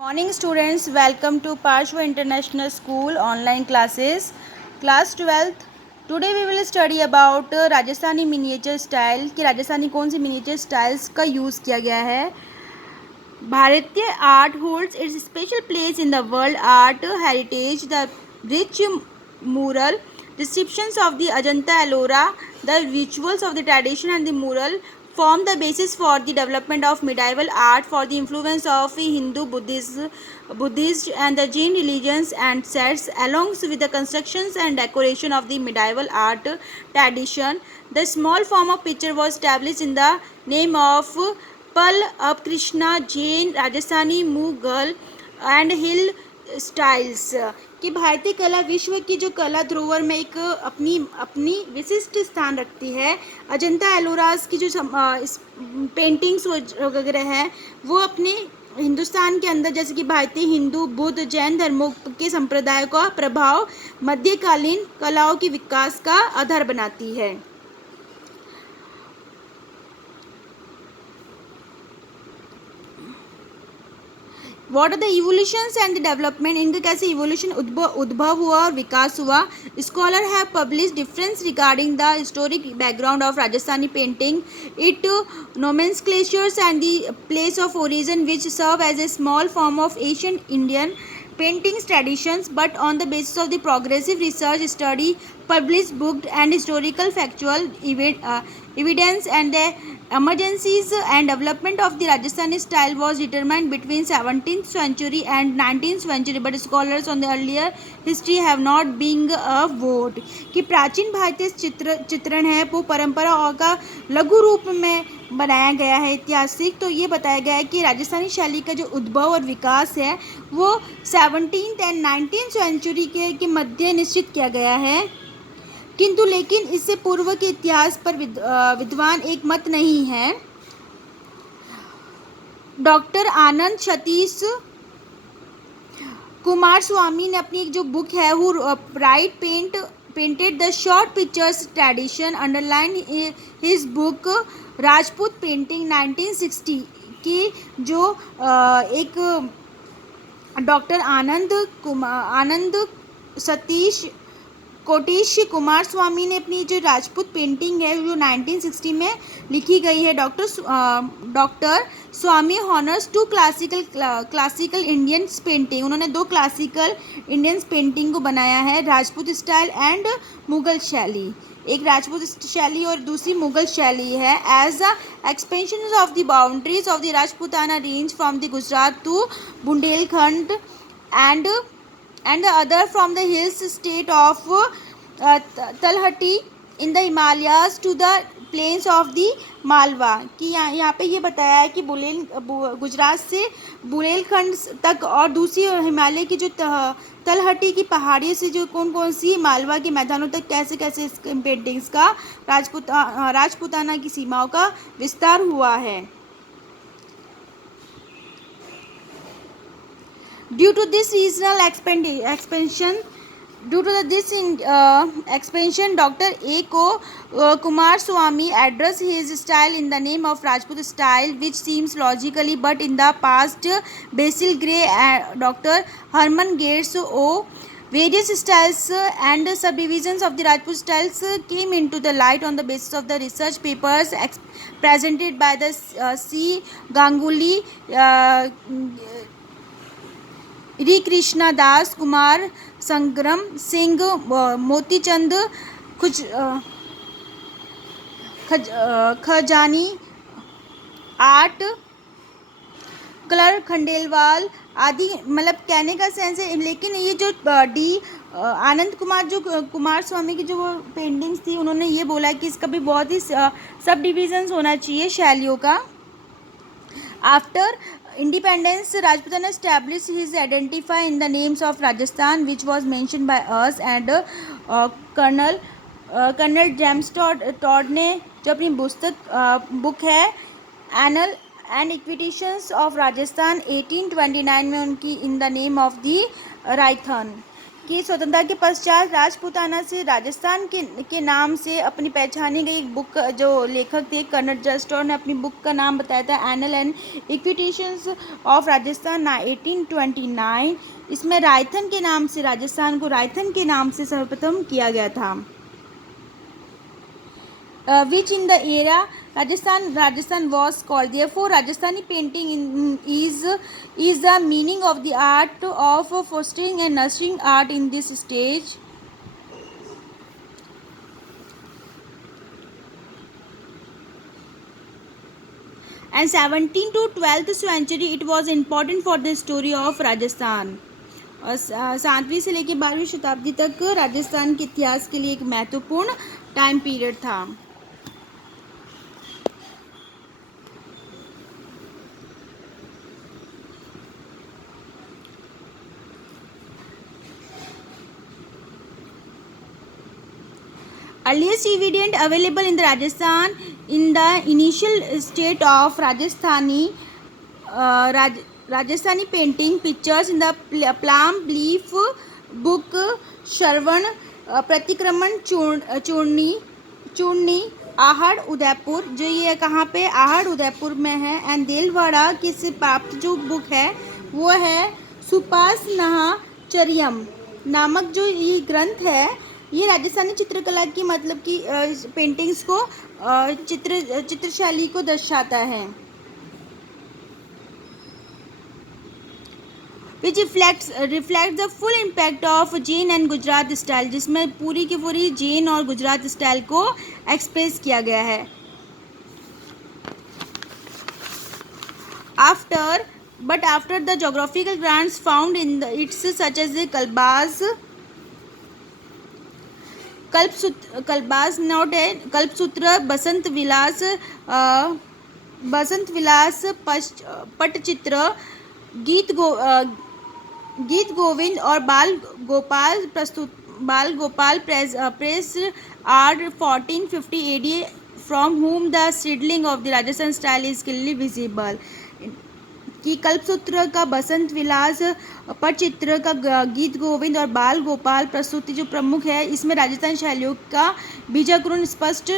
Morning students, welcome to Parshva International School online classes. Class 12th. Today we will study about Rajasthani miniature style कि राजस्थानी कौन सी miniature styles का use किया गया है. भारतीय art holds its special place in the world art heritage. The rich mural descriptions of the Ajanta Ellora, the rituals of the tradition and the mural form the basis for the development of medieval art. For the influence of Hindu, Buddhist and the Jain religions and sects, along with the constructions and decoration of the medieval art tradition, the small form of picture was established in the name of पल अब Krishna Jain Rajasthani Mughal and hill styles कि भारतीय कला विश्व की जो कला धरोहर में एक अपनी विशिष्ट स्थान रखती है. अजंता एलोरास की जो पेंटिंग्स वगैरह है वो अपने हिंदुस्तान के अंदर जैसे कि भारतीय हिंदू बुद्ध जैन धर्मों के संप्रदाय का प्रभाव मध्यकालीन कलाओं के विकास का आधार बनाती है. What are the evolutions and the development, इनका कैसे इवोल्यूशन उद्भव हुआ और विकास हुआ. Scholar have publish difference regarding the historic background of Rajasthani painting, it nomenclatures and the place of origin which serve as a small form of ancient Indian paintings traditions, but on the basis of the progressive research study published booked and historical factual evidence and the emergencies and development of the Rajasthani style was determined between 17th century and 19th century, but scholars on the earlier history have not been a vote. कि प्राचीन भारतीय चित्रण है वो परंपरा और का लघु रूप में बनाया गया है ऐतिहासिक. तो ये बताया गया है कि राजस्थानी शैली का जो उद्भव और विकास है वो 17th एंड 19th सेंचुरी के मध्य निश्चित किया गया है, किंतु लेकिन इससे पूर्व के इतिहास पर विद्वान एक मत नहीं है. डॉक्टर आनंद सतीश कुमार स्वामी ने अपनी एक जो बुक है वो right painted the short pictures tradition underline his book Rajput painting 1960 की जो एक डॉक्टर आनंद सतीश कोटेश कुमार स्वामी ने अपनी जो राजपूत पेंटिंग है जो 1960 में लिखी गई है. Doctor Swami honours to classical Indian painting, उन्होंने दो क्लासिकल इंडियन पेंटिंग को बनाया है, राजपूत स्टाइल एंड मुगल शैली. एक राजपूत शैली और दूसरी मुगल शैली है. As the expansion of the boundaries of the Rajputana range from the Gujarat to Bundelkhand and the other from the hills state of Talhati in the Himalayas to the plains of the Malwa. कि यहाँ पे ये बताया है कि गुजरात से बुंदेलखंड तक और दूसरी हिमालय की जो तलहटी की पहाड़ी से जो कौन सी मालवा के मैदानों तक कैसे कैसे इस पेंटिंग्स का राजपूताना की सीमाओं का विस्तार हुआ है. Due to this regional expansion, Dr. A. Kumar Swami addressed his style in the name of Rajput style, which seems logically, but in the past, Basil Gray and Dr. Herman Gates various styles and subdivisions of the Rajput styles came into the light on the basis of the research papers presented by the C. Ganguly, री कृष्णा दास कुमार संग्रम सिंह मोतीचंद खजानी art colour Khandelwal आदि. मतलब कहने का sense है. लेकिन ये जो आनंद कुमार जो कुमार स्वामी की जो पेंटिंग्स थी उन्होंने ये बोला कि इसका भी बहुत ही सब डिविजन्स होना चाहिए शैलियों का. After independence, Rajputana established his identify in the names of Rajasthan, which was mentioned by us, and colonel James Tod ने जो अपनी बुक है एनल एंड इक्विटेशंस ऑफ राजस्थान 1829 में उनकी in the name of the राइथन. की स्वतंत्रता के पश्चात राजपूताना से राजस्थान के नाम से अपनी पहचानी गई एक बुक, जो लेखक थे कर्नल जस्टोर ने अपनी बुक का नाम बताया था एनल एंड इक्विटेशंस ऑफ राजस्थान 1829। इसमें रायथन के नाम से, राजस्थान को रायथन के नाम से सर्वप्रथम किया गया था। Which in the era Rajasthan was called. Therefore, Rajasthani painting is the meaning of the art of fostering and nurturing art in this stage. And 17th to 12th century it was important for the story of Rajasthan. और 7वीं से लेकर 12वीं शताब्दी तक राजस्थान के इतिहास के लिए एक महत्वपूर्ण टाइम पीरियड था। Earliest evidence available in the Rajasthan in the initial state of Rajasthani painting pictures in the Plum Leaf book Shravan Pratikraman Churni Ahar Udaipur, जो ये कहाँ पे आहड़ उदयपुर में है। एंड देलवाड़ा की से प्राप्त जो बुक है वो है सुपास नहाचर्यम नामक जो ये ग्रंथ है, ये राजस्थानी चित्रकला की मतलब कि पेंटिंग्स को चित्रशैली को दर्शाता है। which reflects the full impact of Jain and Gujarat style, जिसमें पूरी की पूरी जैन और गुजरात स्टाइल को एक्सप्रेस किया गया है। After the geographical grants found in its such as the Kalpasutra, बसंत विलास, पटचित्र, गीत गोविंद और Bal Gopal press are 1450 AD, from whom the seedling of the Rajasthan style is clearly visible. कि कल्पसूत्र का, बसंत विलास, पटचित्र का, गीत गोविंद और बाल गोपाल प्रस्तुति जो प्रमुख है, इसमें राजस्थान शैलियों का बीजाकरण स्पष्ट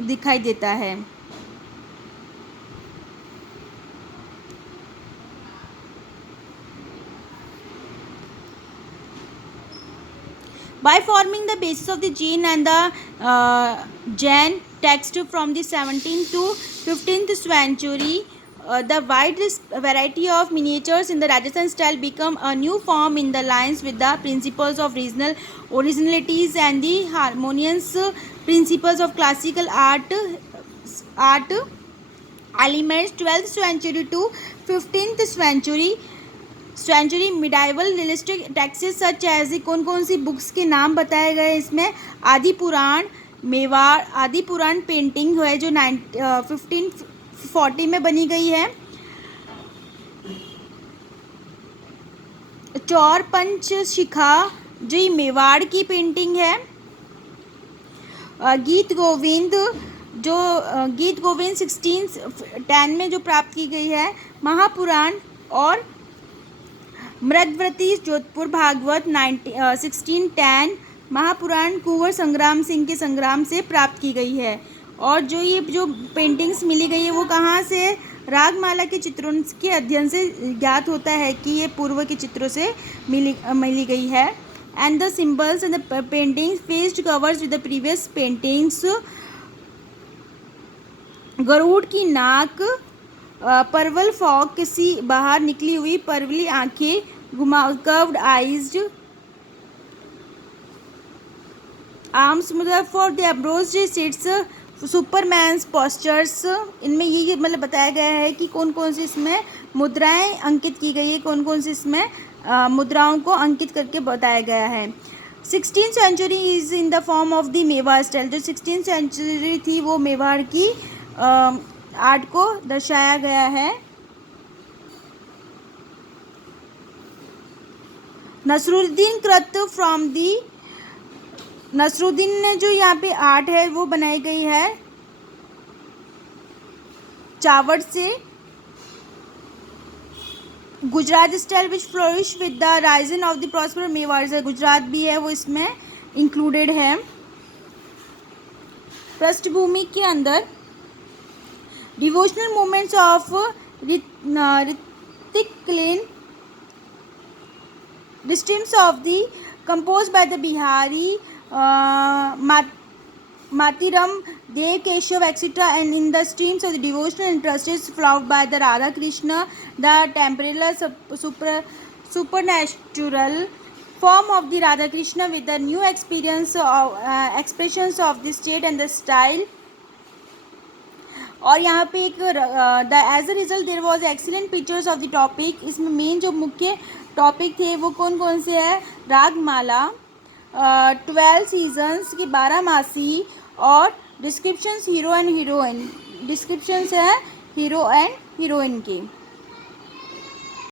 दिखाई देता है। By forming the basis of the Jain and the Jain text from the 17th to 15th century, the wide variety of miniatures in the Rajasthan style become a new form in the lines with the principles of regional originalities and the harmonious principles of classical art elements. 12th century to 15th century medieval realistic texts such as कौन सी books के नाम बताए गए इसमें? आदि पुराण, मेवाड़ आदि पुराण painting है जो 1540 में बनी गई है। चौर पंच शिखा जो ये मेवाड़ की पेंटिंग है। गीत गोविंद 1610 में जो प्राप्त की गई है। महापुराण और मृगवती जोधपुर भागवत 1610, महापुराण कुंवर संग्राम सिंह के संग्राम से प्राप्त की गई है। और जो पेंटिंग्स मिली गई है वो कहाँ से? रागमाला के चित्रों के अध्ययन से ज्ञात होता है कि ये पूर्व के चित्रों से मिली गई है। And the symbols and the paintings paste covers with the previous paintings, Garuda की नाक, परवल फॉक सी बाहर निकली हुई परवली आंखें, कर्व्ड आइज, आर्म्स मतलब for the अब्रोज्ड seats, Superman's postures. इनमें ये मतलब बताया गया है कि कौन कौन सी इसमें मुद्राएं अंकित की गई है, कौन कौन सी इसमें मुद्राओं को अंकित करके बताया गया है। 16th century is in the form of the Mewar style, जो 16th सेंचुरी थी वो मेवाड़ की आर्ट को दर्शाया गया है। नसरुद्दीन कृत फ्रॉम दी, नसरुद्दीन ने जो यहाँ पे आर्ट है वो बनाई गई है चावड़ से। Gujarat style which flourish with the rising of the prosper Mewar, Gujarat भी है वो इसमें इंक्लूडेड है। पृष्ठभूमि के अंदर devotional movements of Hrithik clean the streams of the composed by the Bihari Matiram, Dev Keshav, etc., and in the streams of the devotional interests flowed by the Radha Krishna, the temporal supernatural form of the Radha Krishna with the new experience of expressions of the state and the style। और यहाँ पे एक the as a result there was excellent pictures of the topic. इसमें main जो मुख्य topic थे वो कौन कौन से है, रागमाला, 12 सीजन्स की 12 मासी, और descriptions hero and heroine, descriptions है हीरो एंड हीरोइन के।